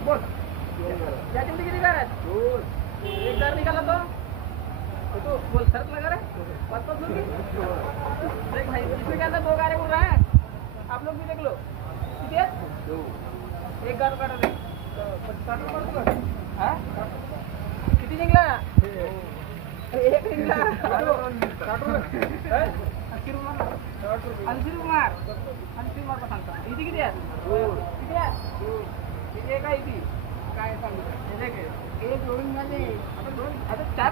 बोल याची किती काय एक दार निघाला तो बोल सरक लगा रहे पाँच पाँच लोग देख भाई इसमें क्या था दो गारे उड़ रहा है आप लोग भी देख लो कितने एक गार काटा दे 60 रुपये हाँ किती निघला एक निघला 80 रुपये सांगता इथे किती आहे किती आहे काय इथे काय सांगितलं एक जोडून झाले आता चार